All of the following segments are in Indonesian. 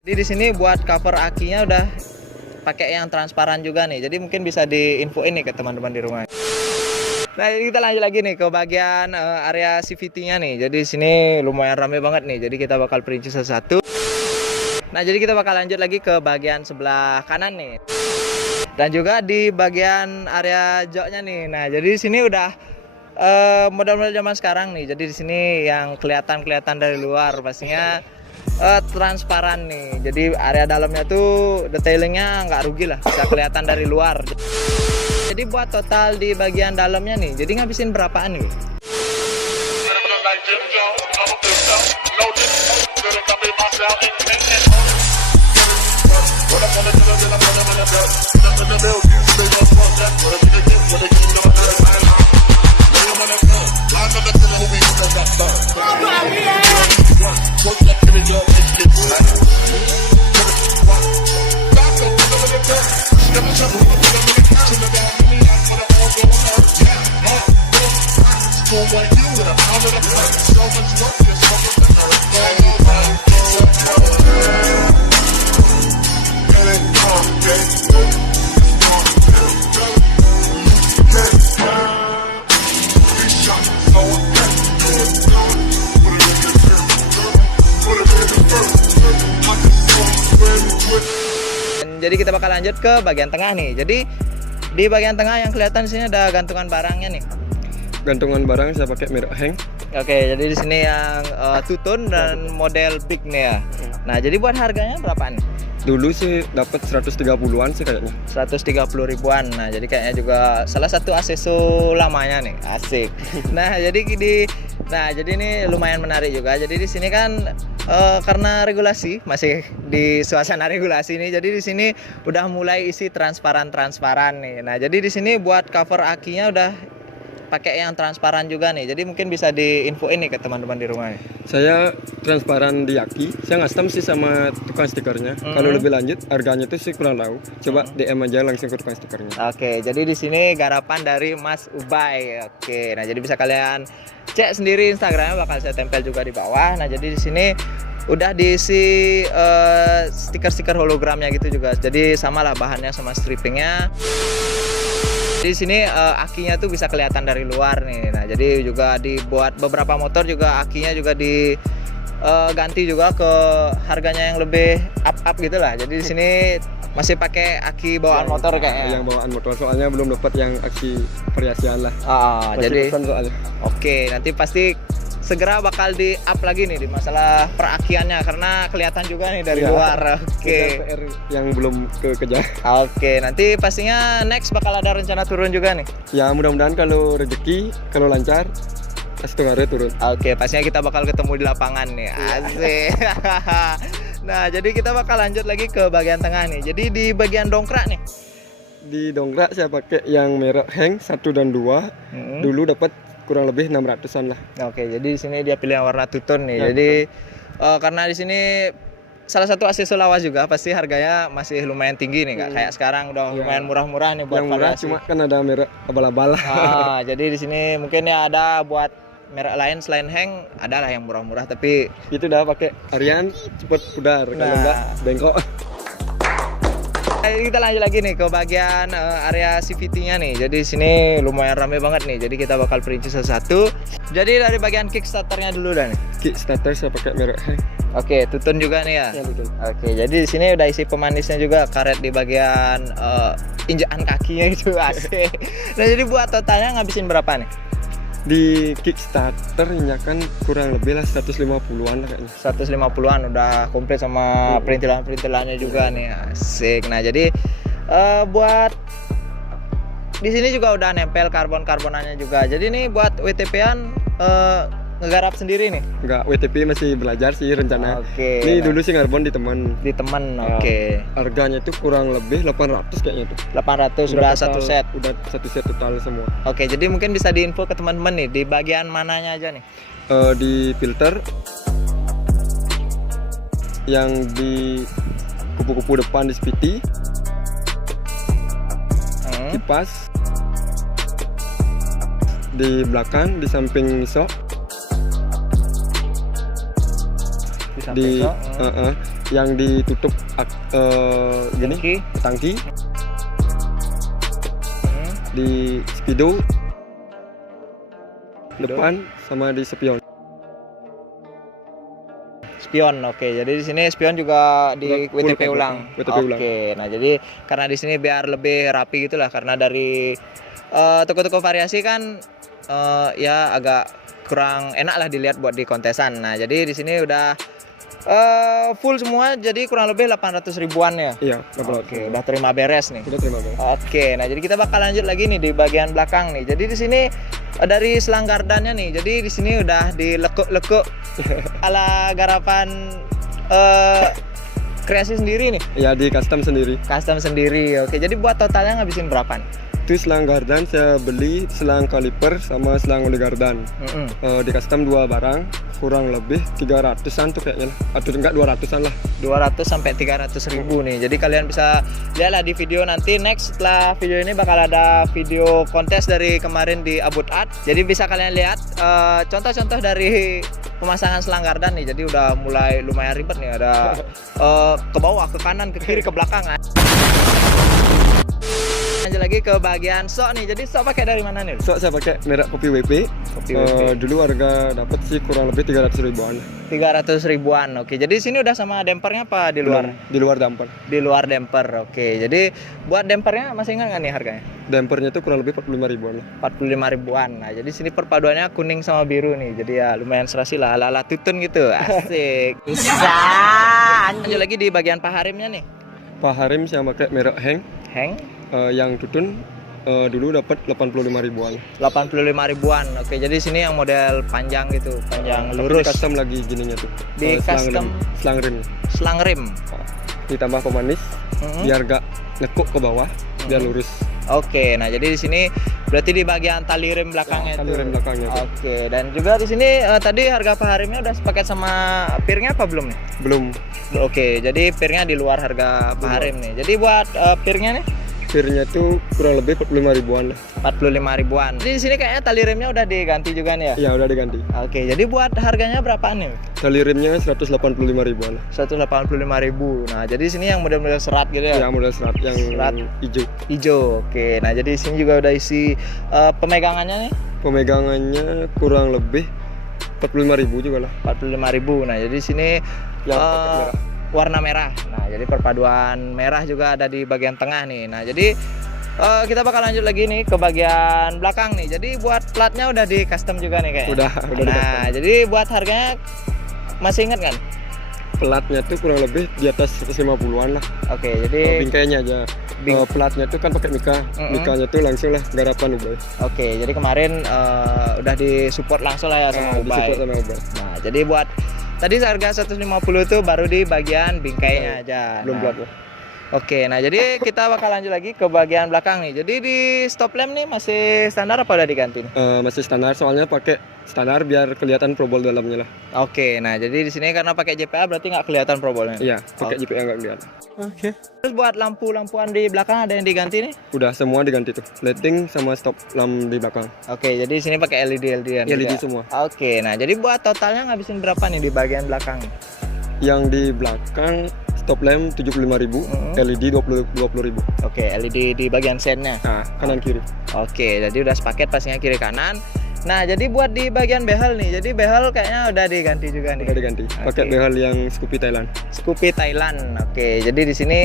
Jadi di sini buat cover akinya udah pakai yang transparan juga nih. Jadi mungkin bisa diinfoin nih ke teman-teman di rumah. Nah, jadi kita lanjut lagi nih ke bagian area CVT-nya nih. Jadi di sini lumayan rame banget nih. Jadi kita bakal perinci satu-satu. Nah, jadi kita bakal lanjut lagi ke bagian sebelah kanan nih. Dan juga di bagian area joknya nih. Nah, jadi di sini udah model-model zaman sekarang nih. Jadi di sini yang kelihatan dari luar pastinya transparan nih. Jadi area dalamnya tuh detailingnya nggak rugi lah, bisa kelihatan dari luar. Jadi buat total di bagian dalamnya nih, jadi ngabisin berapaan nih? Jadi kita bakal lanjut ke bagian tengah nih. Jadi di bagian tengah yang kelihatan di sini ada gantungan barangnya nih. Gantungan barang saya pakai merek Heng. Oke, jadi di sini yang two-tone dan model big nih ya. Nah, jadi buat harganya berapaan nih? Dulu sih dapat 130-an sih kayaknya. 130 ribuan. Nah, jadi kayaknya juga salah satu akseso lamanya nih. Asik. Nah, jadi ini lumayan menarik juga. Jadi di sini kan karena regulasi masih di suasana regulasi nih. Jadi di sini udah mulai isi transparan nih. Nah, jadi di sini buat cover akinya udah pakai yang transparan juga nih. Jadi mungkin bisa diinfoin nih ke teman-teman di rumah. Saya transparan di aki. Saya ngastem sih sama tukang stikernya. Kalau lebih lanjut harganya itu sih kurang tahu. Coba DM aja langsung ke tukang stikernya. Oke, jadi di sini garapan dari Mas Ubay. Oke, nah jadi bisa kalian cek sendiri Instagramnya, bakal saya tempel juga di bawah. Nah, jadi di sini udah diisi stiker-stiker hologramnya gitu juga. Jadi samalah bahannya sama strippingnya. Di sini akinya tuh bisa kelihatan dari luar nih. Nah, jadi juga dibuat beberapa motor juga akinya juga diganti juga ke harganya yang lebih up gitu lah. Jadi di sini masih pakai aki bawaan motor kayaknya. Yang bawaan motor, soalnya belum dapat yang aki variasian lah. Jadi soalnya. Oke, nanti pasti segera bakal di up lagi nih di masalah perakiannya karena kelihatan juga nih dari luar. Oke. PR yang belum kekejar. Oke, nanti pastinya next bakal ada rencana turun juga nih. Ya mudah-mudahan kalau rezeki, kalau lancar setengahnya turun. Oke, pastinya kita bakal ketemu di lapangan nih. Asik. Nah, jadi kita bakal lanjut lagi ke bagian tengah nih. Jadi di bagian dongkrak nih. Di dongkrak saya pakai yang merek Heng 1 dan 2. Dulu dapat kurang lebih 600-an lah. Oke, jadi di sini dia pilih yang warna two-tone nih. Ya, jadi karena di sini salah satu akseso lawas juga pasti harganya masih lumayan tinggi nih, nggak kayak sekarang udah lumayan murah-murah nih buat yang murah variasi. Cuma kan ada merek abal-abal. Jadi di sini mungkin ya ada buat merek lain selain Heng, ada lah yang murah-murah tapi itu udah pakai Aryan cepet pudar, kalau enggak bengkok. Kita lanjut lagi nih ke bagian area CVT-nya nih. Jadi sini lumayan rame banget nih. Jadi kita bakal perinci satu-satu. Jadi dari bagian kickstarternya dulu dah nih. Kickstarter saya pakai merek Heng. Oke, tutun juga nih ya. Ya betul. Oke, jadi di sini udah isi pemanisnya juga, karet di bagian injakan kakinya itu asik. Nah, jadi buat totalnya ngabisin berapa nih? Di Kickstarter kan kurang lebih lah 150-an lah kayaknya. 150-an udah komplit sama perintilan-perintilannya juga nih. Asik. Nah, jadi buat di sini juga udah nempel karbon-karbonannya juga. Jadi nih buat WTP-an ngegarap sendiri nih. Enggak, WTP masih belajar sih rencana. Oke. Ini dulu sih karbon di teman. Oke. Harganya itu kurang lebih 800 kayaknya tuh. 800 udah satu set. Udah satu set total semua. Oke, jadi mungkin bisa diinfo ke teman-teman nih di bagian mananya aja nih. Di filter yang di kupu-kupu depan di spiti, kipas di belakang di samping sok, di yang ditutup gini Tangki. tangki di speedo depan sama di spion. Spion, oke. Jadi di sini spion juga di Full WTP cover, ulang. WTP Oke. ulang. Nah, jadi karena di sini biar lebih rapi gitulah karena dari toko-toko variasi kan ya agak kurang enak lah dilihat buat di kontesan. Nah, jadi di sini udah full semua jadi kurang lebih 800 ribuan ya. Iya, Oke, udah terima beres nih. Sudah terima kasih. Oke, nah jadi kita bakal lanjut lagi nih di bagian belakang nih. Jadi di sini dari selang gardannya nih. Jadi di sini udah dilekuk-lekuk ala garapan kreasi sendiri nih. Ya di custom sendiri. Custom sendiri. Oke, jadi buat totalnya ngabisin berapa nih? Itu selang gardan saya beli selang kaliper sama selang oli gardan. Di custom 2 barang kurang lebih 300-an tuh kayaknya lah. Atau enggak 200-an lah. 200 sampai 300 ribu nih. Jadi kalian bisa lihat lah di video nanti next setelah video ini bakal ada video kontes dari kemarin di Abut Art. Jadi bisa kalian lihat contoh-contoh dari pemasangan selang gardan nih. Jadi udah mulai lumayan ribet nih. Ada ke bawah, ke kanan, ke kiri, ke belakang. Lanjut lagi ke bagian sok nih. Jadi sok pakai dari mana nih? So saya pakai merek kopi WP. Kopi WP. Dulu harga dapat sih kurang lebih 300 ribuan. 300 ribuan. Oke. Jadi sini udah sama dempernya apa di luar? Belum, di luar damper. Di luar demper. Oke. Jadi buat dempernya masih ingat nggak nih harganya? Dampernya itu kurang lebih 45 ribuan lah. 45 ribuan. Nah, jadi sini perpaduannya kuning sama biru nih. Jadi ya lumayan serasi lah, ala-ala tutun gitu. Asik. Bisa. Lanjut lagi di bagian paharimnya nih. Pak Harim saya pakai merek Heng. Heng Yang tutun dulu dapat 85 ribuan. 85 ribuan. Oke, jadi sini yang model panjang gitu, panjang Tapi lurus. di custom lagi gininya tuh. Di custom selang rim. selang rim. Ditambah pemanis biar gak nekuk ke bawah, biar lurus. Oke, nah jadi di sini berarti di bagian tali rim belakangnya Tali itu. rem belakangnya tuh. Oke, dan juga di sini tadi harga paharimnya udah sepaket sama pirnya apa belum nih? Belum. Oke, jadi pirnya di luar harga paharim nih. Jadi buat pirnya nih Pirnya tuh kurang lebih 45 ribuan lah. 45 ribuan. Jadi di sini kayaknya tali remnya udah diganti juga nih ya? Iya udah diganti. Oke, jadi buat harganya berapaan nih? Tali rimnya 185 ribuan lah. 185 ribu. Nah, jadi di sini yang model-model serat gitu ya? Ya model serat yang Serat. hijau. Hijau. Oke, nah jadi di sini juga udah isi pemegangannya nih Pemegangannya kurang lebih 45 ribu juga lah. 45 ribu. Nah, jadi di sini Yang pakai merah. warna merah. Nah, jadi perpaduan merah juga ada di bagian tengah nih. Nah, jadi kita bakal lanjut lagi nih ke bagian belakang nih. Jadi buat platnya udah di custom juga nih kayaknya. Udah di Nah, custom. jadi buat harganya masih ingat kan? Platnya tuh kurang lebih di atas 150-an lah. Oke, jadi Bingkainya aja. Bing- Platnya tuh kan pakai Mika. Mikanya tuh langsung lah garapan Ubay. oke, jadi kemarin udah disupport langsung lah ya sama Ubay. Disupport sama Ubay. Nah, jadi buat tadi harga 150 tuh baru di bagian bingkainya aja. Belum Nah, plat lah. Oke, nah jadi kita bakal lanjut lagi ke bagian belakang nih. Jadi di stop lamp nih masih standar apa udah diganti nih? Masih standar soalnya pakai standar biar kelihatan probol dalamnya lah. Oke, nah jadi di sini karena pakai JPA berarti nggak kelihatan probolnya. Iya, pakai Oke. JPA nggak kelihatan. Oke. Terus buat lampu-lampuan di belakang ada yang diganti nih? Udah semua diganti tuh. Lighting sama stop lamp di belakang. Oke, jadi di sini pakai LED-an LED juga. semua. Oke, nah jadi buat totalnya ngabisin berapa nih di bagian belakang? Yang di belakang stop lamp 75 ribu, LED 20 ribu. Oke, LED di bagian sennya. Nah, kanan kiri. Oke, jadi udah sepaket pastinya kiri kanan. Nah, jadi buat di bagian behel nih. Jadi behel kayaknya udah diganti juga nih. Udah diganti. Pakai Oke. behel yang Scoopy Thailand. Scoopy Thailand. Oke, jadi di sini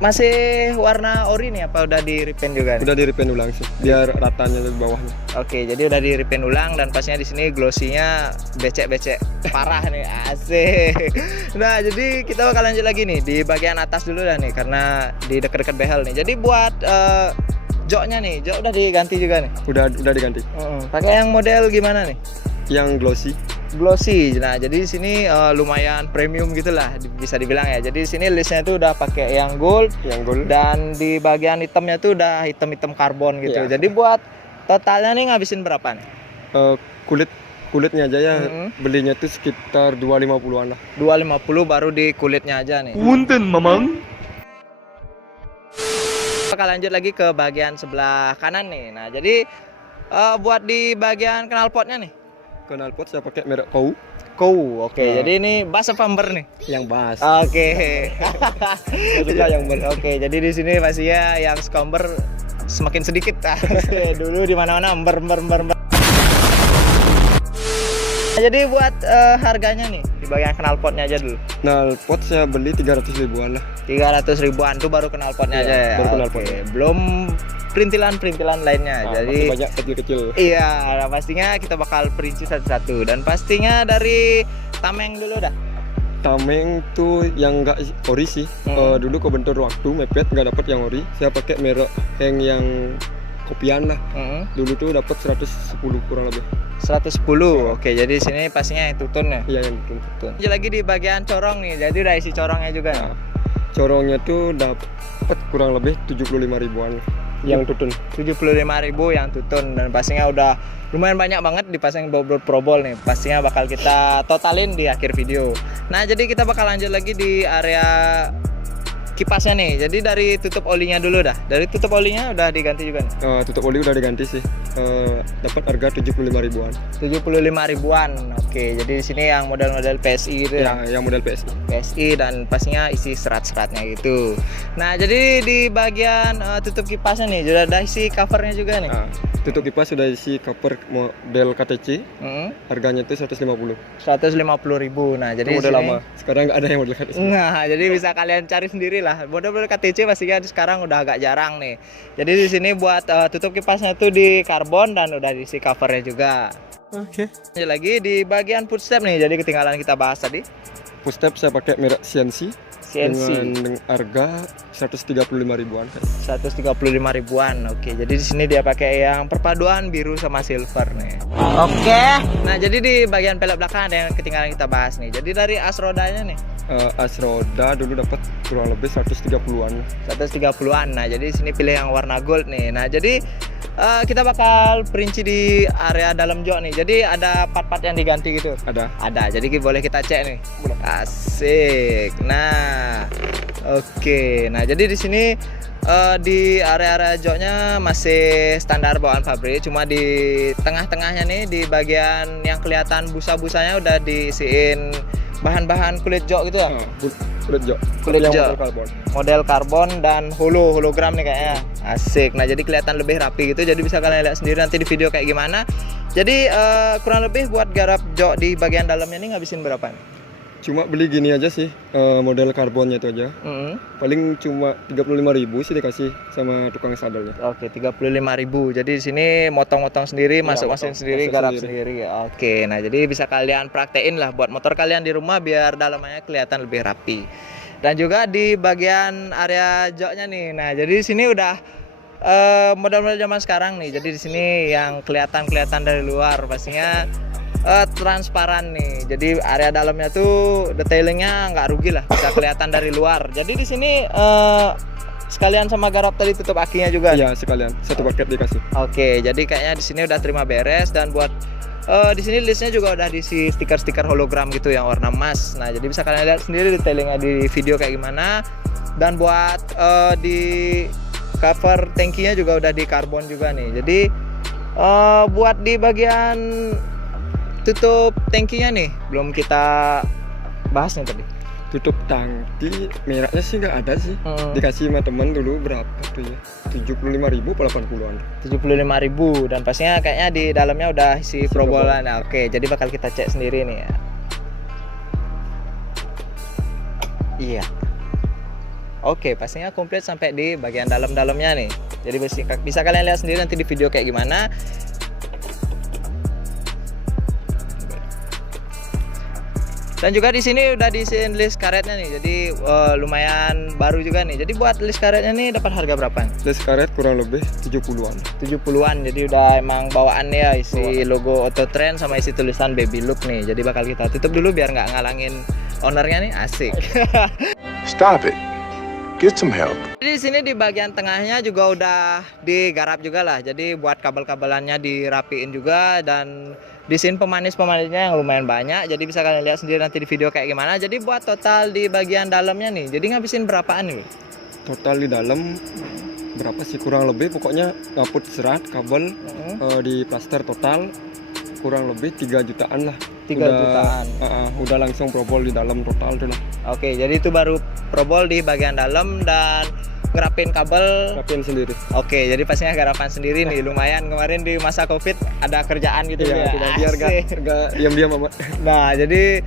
masih warna ori nih apa udah di repaint juga nih? Udah di repaint ulang sih, biar ratanya di bawahnya. Oke, jadi udah di repaint ulang dan pastinya di sini glossy-nya becek-becek parah nih, asik. Nah, jadi kita bakal lanjut lagi nih di bagian atas dulu dah nih karena di dekat-dekat behel nih. Jadi buat joknya nih, jok udah diganti juga nih. Udah diganti. Pakai yang model gimana nih? Yang glossy. Glossy. Nah, jadi di sini lumayan premium gitulah bisa dibilang ya. Jadi di sini listnya tuh udah pakai yang gold dan di bagian hitamnya tuh udah hitam-hitam karbon gitu. Iya. Jadi buat totalnya nih ngabisin berapa nih? Kulitnya aja ya, belinya tuh sekitar 250-an lah. 250 baru di kulitnya aja nih. Punten, Mamang. Bakal lanjut lagi ke bagian sebelah kanan nih. Nah, jadi buat di bagian knalpotnya nih. Knalpot saya pakai merek Kou. Cool. Oke, jadi ini bass apa ember nih? Yang bass. Oke. Juga yang ember. Oke, jadi di sini pastinya yang suka ember semakin sedikit. Dulu di mana-mana ember. Jadi buat harganya nih di bagian knalpotnya aja dulu. Knalpot saya beli 300 ribuan lah. 300 ribuan tuh baru knalpotnya aja ya. Baru Oke, knalpotnya. Belum perintilan lainnya. Nah, Jadi masih banyak kecil-kecil. iya, nah, pastinya kita bakal perinci satu-satu dan pastinya dari tameng dulu dah. Tameng tuh yang enggak ori sih. Dulu kebentur waktu mepet nggak dapet yang ori. Saya pakai merek yang kopian lah. Dulu tuh dapat 110 kurang lebih. 110. Oke, jadi di sini pastinya yang tutun ya. Iya yang tutun. Lanjut lagi di bagian corong nih. Jadi udah isi corongnya juga. Nah, corongnya tuh dapat kurang lebih 75 ribuan yang tutun. 75.000 yang tutun dan pastinya udah lumayan banyak banget dipasang bobot probol nih. Pastinya bakal kita totalin di akhir video. Nah, jadi kita bakal lanjut lagi di area kipasnya nih. Jadi dari tutup olinya dulu dah. Dari tutup olinya udah diganti juga nih. Tutup oli udah diganti sih. Dapat harga 75 ribuan. 75 ribuan. Oke, jadi di sini yang model-model PSI gitu ya. Yang model PSI. PSI dan pastinya isi serat-seratnya gitu. Nah, jadi di bagian tutup kipasnya nih sudah ada isi covernya juga nih. Tutup kipas sudah isi cover model KTC. Harganya itu 150. 150.000. Nah, jadi Itu model sini, lama. Sekarang nggak ada yang model KTC. nah, jadi bisa kalian cari sendiri lah. Model-model KTC pastinya sekarang udah agak jarang nih. Jadi di sini buat tutup kipasnya itu di karbon dan udah diisi covernya juga. Oke. Lanjut lagi di bagian footstep nih. Jadi ketinggalan kita bahas tadi. Footstep saya pakai merek CNC. CNC Dengan harga 135 ribuan. 135 ribuan. Oke, jadi di sini dia pakai yang perpaduan biru sama silver nih. Oke. Nah, jadi di bagian pelek belakang ada yang ketinggalan kita bahas nih. Jadi dari as rodanya nih. As roda dulu dapat kurang lebih 130-an. 130-an. Nah, jadi di sini pilih yang warna gold nih. Nah, jadi kita bakal perinci di area dalam jok nih. Jadi ada part-part yang diganti gitu. Ada. Jadi boleh kita cek nih. Asik. Nah, oke. Nah, jadi di sini di area-area joknya masih standar bawaan pabrik. Cuma di tengah-tengahnya nih, di bagian yang kelihatan busa-busanya udah diisiin bahan-bahan kulit jok gitu ya. Kulit jok model karbon dan hologram nih kayaknya. Asik. Nah, jadi kelihatan lebih rapi gitu. Jadi bisa kalian lihat sendiri nanti di video kayak gimana. Jadi kurang lebih buat garap jok di bagian dalamnya ini ngabisin berapa nih? Cuma beli gini aja sih, model karbonnya itu aja. Paling cuma 35.000 sih dikasih sama tukang sadelnya. Oke, 35.000. Jadi di sini motong-motong sendiri, masuk mesin sendiri, garap sendiri. Oke, nah jadi bisa kalian praktein lah buat motor kalian di rumah biar dalamnya kelihatan lebih rapi. Dan juga di bagian area joknya nih. Nah, jadi di sini udah model-model zaman sekarang nih. Jadi di sini yang kelihatan dari luar pastinya transparan nih. Jadi area dalamnya tuh detailingnya nggak rugi lah, bisa kelihatan dari luar. Jadi di sini sekalian sama garap tadi tutup akinya juga. Iya, sekalian satu paket dikasih. Oke, jadi kayaknya di sini udah terima beres dan buat di sini listnya juga udah diisi stiker-stiker hologram gitu yang warna emas. Nah, jadi bisa kalian lihat sendiri detailingnya di video kayak gimana. Dan buat di cover tankinya juga udah di karbon juga nih. Jadi buat di bagian tutup tankinya nih belum kita bahas nih tadi. Tutup tangki mereknya sih nggak ada sih. Dikasih sama temen dulu berapa tuh ya? 75.000 atau 80-an. 75.000 dan pastinya kayaknya di dalamnya udah isi probolan. Nah, oke, jadi bakal kita cek sendiri nih ya. Iya. Oke, pastinya komplit sampai di bagian dalam-dalamnya nih. Jadi bisa kalian lihat sendiri nanti di video kayak gimana. Dan juga di sini udah diisiin list karetnya nih, jadi lumayan baru juga nih. Jadi buat list karetnya nih dapat harga berapa? List karet kurang lebih 70-an. 70-an, jadi udah emang bawaannya ya, isi logo Auto Trend sama isi tulisan Baby Look nih. Jadi bakal kita tutup dulu biar nggak ngalangin ownernya nih, asik. Stop it. Get some help. Jadi di sini di bagian tengahnya juga udah digarap juga lah. Jadi buat kabel-kabelannya dirapiin juga dan disin pemanisnya yang lumayan banyak. Jadi bisa kalian lihat sendiri nanti di video kayak gimana. Jadi buat total di bagian dalamnya nih, jadi ngabisin berapaan nih? Total di dalam berapa sih kurang lebih, pokoknya ngaput serat kabel di plaster total kurang lebih 3 jutaan lah. 3 jutaan. Udah langsung probol di dalam total tuh lah. Oke, jadi itu baru probol di bagian dalam dan ngerapin kabel. Rapin sendiri. Oke, jadi pastinya garapan sendiri nih. Lumayan kemarin di masa Covid ada kerjaan gitu Iya, ya. tidak biar gak diam-diam amat. Nah, jadi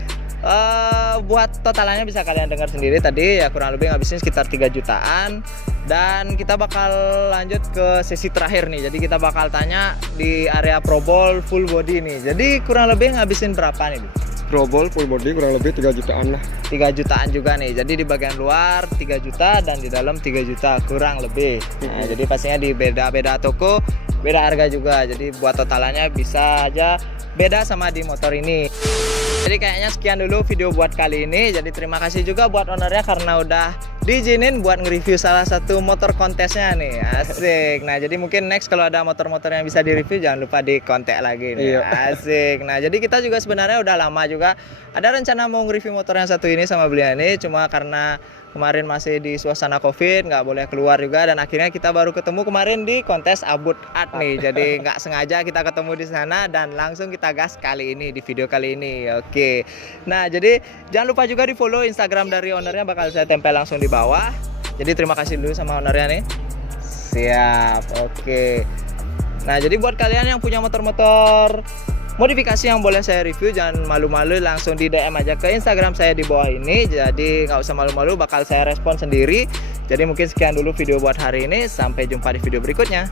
buat totalannya bisa kalian dengar sendiri tadi ya, kurang lebih ngabisin sekitar 3 jutaan. Dan kita bakal lanjut ke sesi terakhir nih. Jadi kita bakal tanya di area probol full body nih. Jadi kurang lebih ngabisin berapa nih? Probol full body kurang lebih 3 jutaan lah. 3 jutaan juga nih. Jadi di bagian luar 3 juta dan di dalam 3 juta kurang lebih. Nah, jadi pastinya di beda-beda toko beda harga juga. Jadi buat totalannya bisa aja beda sama di motor ini. Jadi kayaknya sekian dulu video buat kali ini. Jadi terima kasih juga buat ownernya karena udah diizinin buat nge-review salah satu motor kontesnya nih. Asik. Nah, jadi mungkin next kalau ada motor-motor yang bisa di-review jangan lupa di kontak lagi nih. Iya. Asik. Nah, jadi kita juga sebenarnya udah lama juga ada rencana mau nge-review motor yang satu ini sama beliau ini, cuma karena kemarin masih di suasana Covid, nggak boleh keluar juga, dan akhirnya kita baru ketemu kemarin di kontes Abut Art nih. Jadi nggak sengaja kita ketemu di sana dan langsung kita gas kali ini di video kali ini. Oke. Nah, jadi jangan lupa juga di follow Instagram dari ownernya, bakal saya tempel langsung di bawah. Jadi terima kasih dulu sama ownernya nih. Siap. Oke. Nah, jadi buat kalian yang punya motor-motor modifikasi yang boleh saya review, jangan malu-malu, langsung di DM aja ke Instagram saya di bawah ini. Jadi nggak usah malu-malu, bakal saya respon sendiri. Jadi mungkin sekian dulu video buat hari ini, sampai jumpa di video berikutnya.